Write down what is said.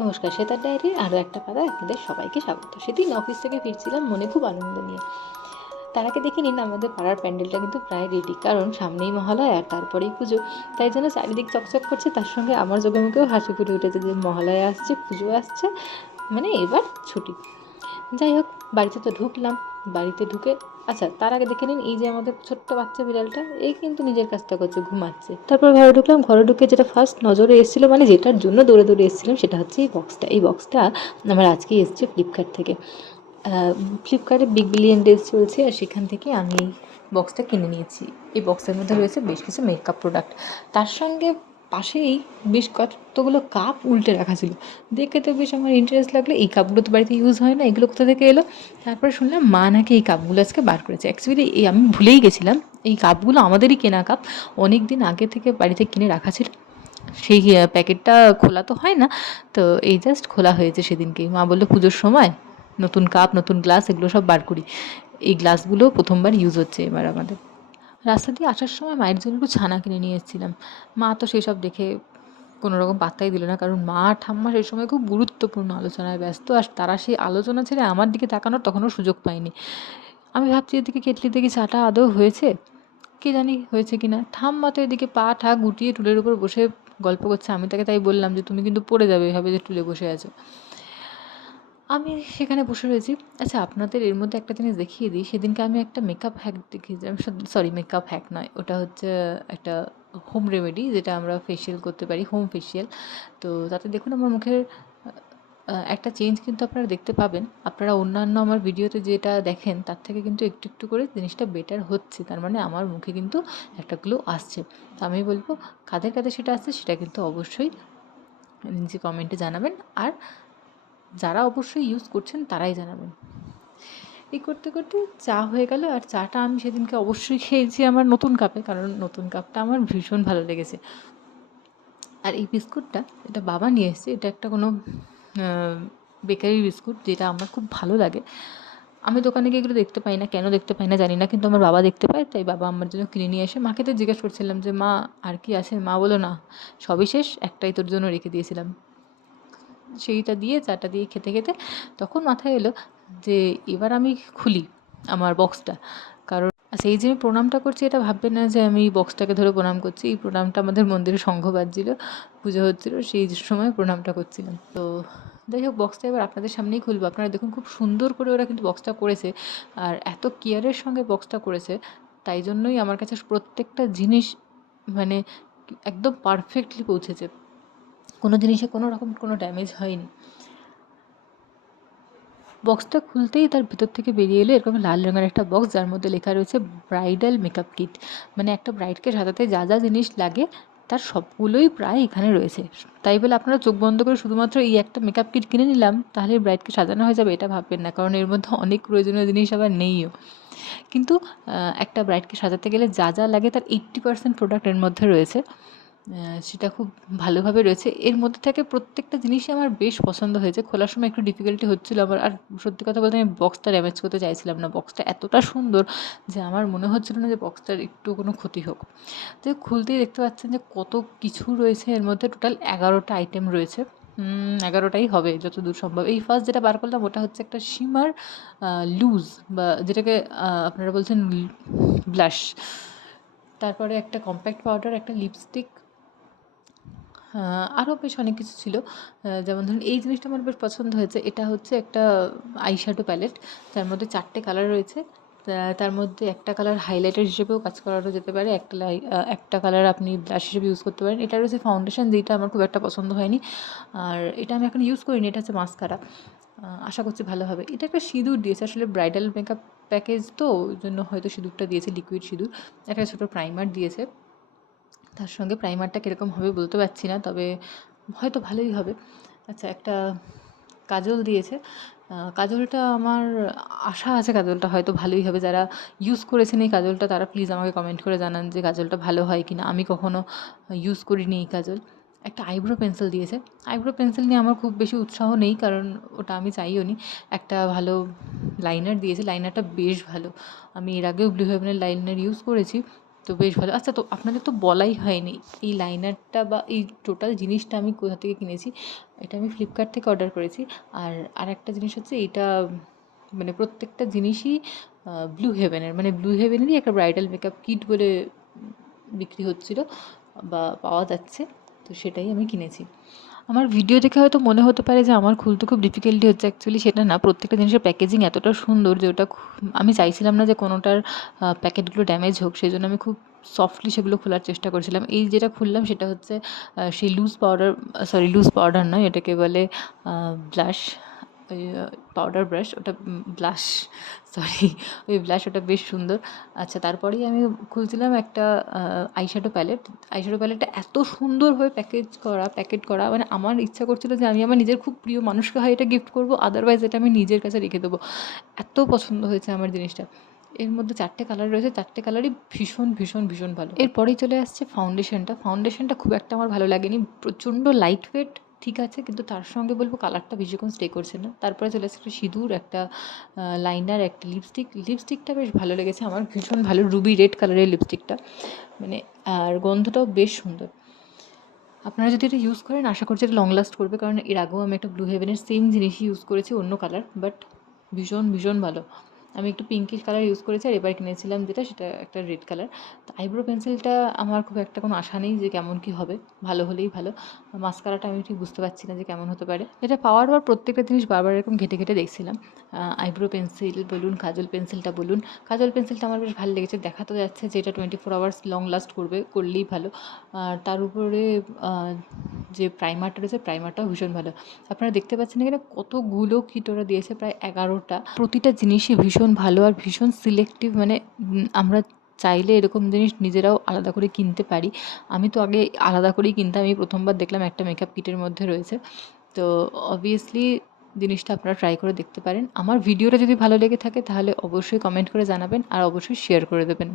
নমস্কার, সেতার ডায়েরির আরও একটা পাতায় আপনাদের সবাইকে স্বাগত। সেদিন অফিস থেকে ফিরছিলাম মনে খুব আনন্দ নিয়ে। তার আগে দেখে নিন, আমাদের পাড়ার প্যান্ডেলটা কিন্তু প্রায় রেডি, কারণ সামনেই মহালয়া আর তারপরেই পুজো। তাই জন্য চারিদিক চকচক করছে, তার সঙ্গে আমার চোখে মুখেও হাসি ফুটে উঠেছে যে মহালয়া আসছে, পুজো আসছে, মানে এবার ছুটি। যাই হোক, বাড়িতে তো ঢুকলাম। বাড়িতে ঢুকে আচ্ছা, তার আগে দেখে নিন, এই যে আমাদের ছোট্ট বাচ্চা বিড়ালটা, এই কিন্তু নিজের কাজটা করছে, ঘুমাচ্ছে। তারপর ঘরে ঢুকলাম। ঘরে ঢুকে যেটা ফার্স্ট নজরে এসেছিলো, মানে যেটার জন্য দৌড়ে দৌড়ে এসেছিলাম, সেটা হচ্ছে এই বক্সটা আমার আজকেই এসছে ফ্লিপকার্ট থেকে। ফ্লিপকার্টে বিগ বিলিয়ন ডেজ চলছে, আর সেখান থেকে আমি এই বক্সটা কিনে নিয়েছি। এই বক্সের মধ্যে রয়েছে বেশ কিছু মেকআপ প্রোডাক্ট, তার সঙ্গে পাশেই বেশ কতগুলো কাপ উল্টে রাখা ছিল। দেখে তো বেশ আমার ইন্টারেস্ট লাগলো, এই কাপগুলো তো বাড়িতে ইউজ হয় না, এগুলো কোথা থেকে এলো। তারপরে শুনলাম মা নাকি এই কাপগুলো আজকে বার করেছে। অ্যাকচুয়ালি এই আমি ভুলেই গেছিলাম, এই কাপগুলো আমাদেরই কেনা কাপ, অনেক দিন আগে থেকে বাড়িতে কিনে রাখা ছিল। সেই প্যাকেটটা খোলা তো হয় না, তো এই জাস্ট খোলা হয়েছে সেদিনকেই। মা বললো পুজোর সময় নতুন কাপ, নতুন গ্লাস, এগুলো সব বার করি। এই গ্লাসগুলো প্রথমবার ইউজ হচ্ছে এবার আমাদের। রাস্তা দিয়ে আসার সময় মায়ের জন্য একটু ছানা কিনে নিয়ে এসেছিলাম। মা তো সেসব দেখে কোনো রকম পাত্তাই দিল না, কারণ মা আর ঠাম্মা সেই সময় খুব গুরুত্বপূর্ণ আলোচনায় ব্যস্ত, আর তারা সেই আলোচনা ছেড়ে আমার দিকে তাকানোর তখনও সুযোগ পায়নি। আমি ভাবছি এদিকে কেটলিতে কি চাটা আদৌ হয়েছে, কে জানি হয়েছে কি না। ঠাম্মা তো এদিকে পা ঠা গুটিয়ে টুলের উপর বসে গল্প করছে। আমি তাকে তাই বললাম যে তুমি কিন্তু পড়ে যাবে, এভাবে যে টুলে বসে আছো। আমি সেখানে বসে রয়েছি। আচ্ছা, আপনাদের এর মধ্যে একটা জিনিস দেখিয়ে দিই। সেদিনকে আমি একটা মেকআপ হ্যাক দেখিয়েছিলাম। সরি, মেকআপ হ্যাক নয়, ওটা হচ্ছে একটা হোম রেমেডি, যেটা আমরা ফেসিয়াল করতে পারি, হোম ফেসিয়াল। তো তাতে দেখুন আমার মুখের একটা চেঞ্জ কিন্তু আপনারা দেখতে পাবেন। আপনারা অন্যান্য আমার ভিডিওতে যেটা দেখেন তার থেকে কিন্তু একটু একটু করে জিনিসটা বেটার হচ্ছে। তার মানে আমার মুখে কিন্তু একটা গ্লো আসছে। তো আমি বলব, কাদের কাদের সেটা আসছে সেটা কিন্তু অবশ্যই নিচে কমেন্টে জানাবেন। আর যারা অবশ্যই ইউজ করছেন তারাই জানাবেন। এই করতে করতে চা হয়ে গেল, আর চাটা আমি সেদিনকে অবশ্যই খেয়েছি আমার নতুন কাপে, কারণ নতুন কাপটা আমার ভীষণ ভালো লেগেছে। আর এই বিস্কুটটা, এটা বাবা নিয়ে এসেছে। এটা একটা কোনো বেকারি বিস্কুট, যেটা আমার খুব ভালো লাগে। আমি দোকানে গিয়ে এগুলো দেখতে পাই না, কেন দেখতে পাই না জানি না, কিন্তু আমার বাবা দেখতে পায়, তাই বাবা আমার জন্য কিনে নিয়ে এসে মাকে তো জিজ্ঞেস করছিলাম যে মা আর কি আছে। মা বলো না, সবই শেষ, একটাই তোর জন্য রেখে দিয়েছিলাম। সেইটা দিয়ে, চাটা দিয়ে খেতে খেতে তখন মাথায় এলো যে এবার আমি খুলি আমার বক্সটা। কারণ সেই যে আমি প্রণামটা করছি, এটা ভাববেন না যে আমি বক্সটাকে ধরে প্রণাম করছি। এই প্রণামটা আমাদের মন্দিরে শঙ্খ বাজছিল, পুজো হচ্ছিলো, সেই সময় প্রণামটা করছিলাম। তো যাই হোক, বক্সটা এবার আপনাদের সামনেই খুলবো। আপনারা দেখুন খুব সুন্দর করে ওরা কিন্তু বক্সটা করেছে, আর এত কেয়ারের সঙ্গে বক্সটা করেছে, তাই জন্যই আমার কাছে প্রত্যেকটা জিনিস মানে একদম পারফেক্টলি পৌঁছেছে। কোনো জিনিসে কোনো রকম কোনো ড্যামেজ হয়নি। বক্সটা খুলতেই তার ভিতর থেকে বেরিয়ে এলো এরকম লাল রঙের একটা বক্স, যার মধ্যে লেখা রয়েছে ব্রাইডাল মেকআপ কিট। মানে একটা ব্রাইডকে সাজাতে যা যা জিনিস লাগে তার সবগুলোই প্রায় এখানে রয়েছে। তাই বলে আপনারা চোখ বন্ধ করে শুধুমাত্র এই একটা মেকআপ কিট কিনে নিলাম তাহলে ব্রাইডকে সাজানো হয়ে যাবে, এটা ভাববেন না, কারণ এর মধ্যে অনেক প্রয়োজনীয় জিনিস আবার নেইও। কিন্তু একটা ব্রাইডকে সাজাতে গেলে যা যা লাগে তার 80% প্রোডাক্ট এর মধ্যে রয়েছে। সেটা খুব ভালোভাবে রয়েছে। এর মধ্যে থেকে প্রত্যেকটা জিনিসই আমার বেশ পছন্দ হয়েছে। খোলার সময় একটু ডিফিকাল্টি হচ্ছিল আমার। আর সত্যি কথা বলতে আমি বক্সটা ড্যামেজ করতে চাইছিলাম না। বক্সটা এতটা সুন্দর যে আমার মনে হচ্ছিল না যে বক্সটার একটু কোনো ক্ষতি হোক। তো খুলতেই দেখতে পাচ্ছেন যে কত কিছু রয়েছে এর মধ্যে। টোটাল 11টা আইটেম রয়েছে। 11টাই হবে যতদূর সম্ভব। এই ফার্স্ট যেটা বার করলাম ওটা হচ্ছে একটা শিমার লুজ, বা যেটাকে আপনারা বলছেন ব্লাশ। তারপরে একটা কম্প্যাক্ট পাউডার, একটা লিপস্টিক, আরও বেশ অনেক কিছু ছিল। যেমন ধরুন এই জিনিসটা আমার বেশ পছন্দ হয়েছে। এটা হচ্ছে একটা আইশ্যাডো প্যালেট, যার মধ্যে 4টে কালার রয়েছে। তার মধ্যে একটা কালার হাইলাইটার হিসেবেও কাজ করানো যেতে পারে, একটা কালার আপনি ব্লাশ হিসেবে ইউজ করতে পারেন। এটা রয়েছে ফাউন্ডেশন, যেটা আমার খুব একটা পছন্দ হয়নি, আর এটা আমি এখন ইউজ করিনি। এটা হচ্ছে মাস্কারা, আশা করছি ভালো হবে। এটা একটা সিঁদুর দিয়েছে, আসলে ব্রাইডাল মেকআপ প্যাকেজ তো ওই জন্য হয়তো সিঁদুরটা দিয়েছে, লিকুইড সিঁদুর। একটা ছোটো প্রাইমার দিয়েছে। তার সঙ্গে প্রাইমারটা কীরকম হবে বলতে পারছি না, তবে হয়তো ভালোই হবে। আচ্ছা, একটা কাজল দিয়েছে। কাজলটা আমার আশা আছে কাজলটা হয়তো ভালোই হবে। যারা ইউজ করেছেন এই কাজলটা তারা প্লিজ আমাকে কমেন্ট করে জানান যে কাজলটা ভালো হয় কি না। আমি কখনও ইউজ করিনি এই কাজল। একটা আইব্রো পেন্সিল দিয়েছে। আইব্রো পেন্সিল নিয়ে আমার খুব বেশি উৎসাহ নেই, কারণ ওটা আমি চাইও নি। একটা ভালো লাইনার দিয়েছে। লাইনারটা বেশ ভালো। আমি এর আগেও ব্লু হেভেনের লাইনার ইউজ করেছি। তো বেশ ভালো। আচ্ছা, তো আপনাদের তো বলাই হয়নি এই লাইনারটা বা এই টোটাল জিনিসটা আমি কোথা থেকে কিনেছি। এটা আমি ফ্লিপকার্ট থেকে অর্ডার করেছি। আর আরেকটা জিনিস হচ্ছে এইটা, মানে প্রত্যেকটা জিনিসই ব্লু হেভেনের, মানে ব্লু হেভেনেরই একটা ব্রাইডাল মেকআপ কিট বলে বিক্রি হচ্ছিল বা পাওয়া যাচ্ছে, তো সেটাই আমি কিনেছি। আমার ভিডিও দেখে হয়তো মনে হতে পারে যে আমার খুলতে খুব ডিফিকাল্টি হচ্ছে, অ্যাকচুয়ালি সেটা না। প্রত্যেকটা জিনিসের প্যাকেজিং এতটা সুন্দর যে ওটা আমি চাইছিলাম না যে কোনোটার প্যাকেটগুলো ড্যামেজ হোক, সেই জন্য আমি খুব সফটলি সেগুলো খোলার চেষ্টা করছিলাম। এই যেটা খুললাম সেটা হচ্ছে সেই লুজ পাউডার নয়, এটাকে বলে ব্লাশ, ওই পাউডার ব্রাশ, ওটা ব্লাশ, সরি, ওই ব্লাশ, ওটা বেশ সুন্দর। আচ্ছা, তারপরেই আমি খুলছিলাম একটা আইশ্যাডো প্যালেটটা এত সুন্দরভাবে প্যাকেট করা, মানে আমার ইচ্ছা করছিল যে আমি আমার নিজের খুব প্রিয় মানুষকে হয় এটা গিফট করবো, আদারওয়াইজ এটা আমি নিজের কাছে রেখে দেবো। এত পছন্দ হয়েছে আমার জিনিসটা। এর মধ্যে 4টে কালার রয়েছে, 4টে কালারই ভীষণ ভীষণ ভীষণ ভালো। এরপরেই চলে আসছে ফাউন্ডেশনটা খুব একটা আমার ভালো লাগেনি, প্রচণ্ড লাইট ওয়েট, ঠিক আছে, কিন্তু তার সঙ্গে বলবো কালারটা বেশিক্ষণ স্টে করছে না। তারপরে চলে আসছে একটা সিঁদুর, একটা লাইনার, একটা লিপস্টিকটা বেশ ভালো লেগেছে আমার, ভীষণ ভালো, রুবি রেড কালারের লিপস্টিকটা, মানে আর গন্ধটাও বেশ সুন্দর। আপনারা যদি এটা ইউজ করেন আশা করছি এটা লং লাস্ট করবে, কারণ এর আগেও আমি একটা ব্লু হেভেনের সেম জিনিসই ইউজ করেছি, অন্য কালার, বাট ভীষণ ভীষণ ভালো। আমি একটু পিঙ্কিশ কালার ইউজ করেছি, আর এবার কিনেছিলাম যেটা, সেটা একটা রেড কালার। তো আইব্রো পেন্সিলটা আমার খুব একটা কোনো আশা নেই যে কেমন কী হবে, ভালো হলেই ভালো। মাস্কারাটা আমি ঠিক বুঝতে পারছি না যে কেমন হতে পারে। এটা পাওয়ার পর প্রত্যেকটা জিনিস বারবার এরকম ঘেটে ঘেটে দেখছিলাম। আইব্রো পেন্সিল বলুন, কাজল পেন্সিলটা বলুন, কাজল পেন্সিলটা আমার বেশ ভালো লেগেছে, দেখা তো যাচ্ছে যে এটা 24 আওয়ার্স লং লাস্ট করবে, করলেই ভালো। আর তার উপরে যে প্রাইমারটা রয়েছে, প্রাইমারটাও ভীষণ ভালো। আপনারা দেখতে পাচ্ছেন এখানে কতগুলো কিট ওরা দিয়েছে, প্রায় 11টা। প্রতিটা জিনিসই ভীষণ ভালো আর ভীষণ সিলেক্টিভ, মানে আমরা চাইলে এরকম জিনিস নিজেরাও আলাদা করে কিনতে পারি। আমি তো আগে আলাদা করেই কিনতাম, আমি প্রথমবার দেখলাম একটা মেকআপ কিটের মধ্যে রয়েছে। তো অবভিয়াসলি জিনিসটা আপনারা ট্রাই করে দেখতে পারেন। আমার ভিডিওটা যদি ভালো লেগে থাকে তাহলে অবশ্যই কমেন্ট করে জানাবেন, আর অবশ্যই শেয়ার করে দেবেন।